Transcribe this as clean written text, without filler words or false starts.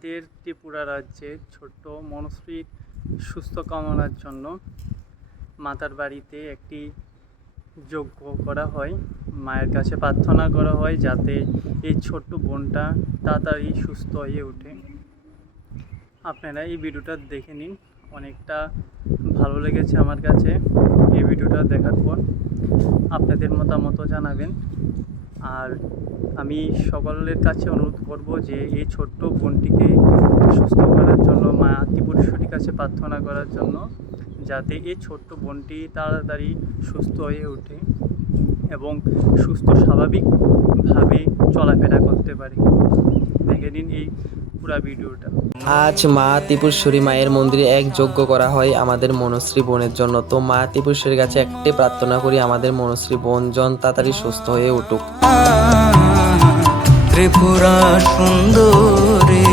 ত্রিপুরা রাজ্যের ছোট্ট মনশ্রী সুস্থ কামনার জন্য মাতার বাড়িতে একটি যজ্ঞ করা হয়। মায়ের কাছে প্রার্থনা করা হয় যাতে এই ছোট্ট বোনটা তাড়াতাড়ি সুস্থ হয়ে ওঠে। আপনারা এই ভিডিওটা দেখে নিন, অনেকটা ভালো লেগেছে আমার কাছে। এই ভিডিওটা দেখার পর আপনাদের মতামত জানাবেন। আর আমি সকলের কাছে অনুরোধ করব যে এই ছোট্ট বোনটিকে সুস্থ করার জন্য মা ত্রিপুরেশ্বরীর কাছে প্রার্থনা করার জন্য, যাতে এই ছোট্ট বোনটি তাড়াতাড়ি সুস্থ হয়ে ওঠে এবং সুস্থ স্বাভাবিকভাবে চলাফেরা করতে পারে। দেখে নিন এই পুরো ভিডিওটা। আজ মা ত্রিপুরেশ্বরী মায়ের মন্দিরে এক যজ্ঞ করা হয় আমাদের মনশ্রী বোনের জন্য। তো মা ত্রিপুরেশ্বরীর কাছে একটি প্রার্থনা করি, আমাদের মনশ্রী বোনজন তাড়াতাড়ি সুস্থ হয়ে উঠুক। ত্রিপুরা সুন্দরী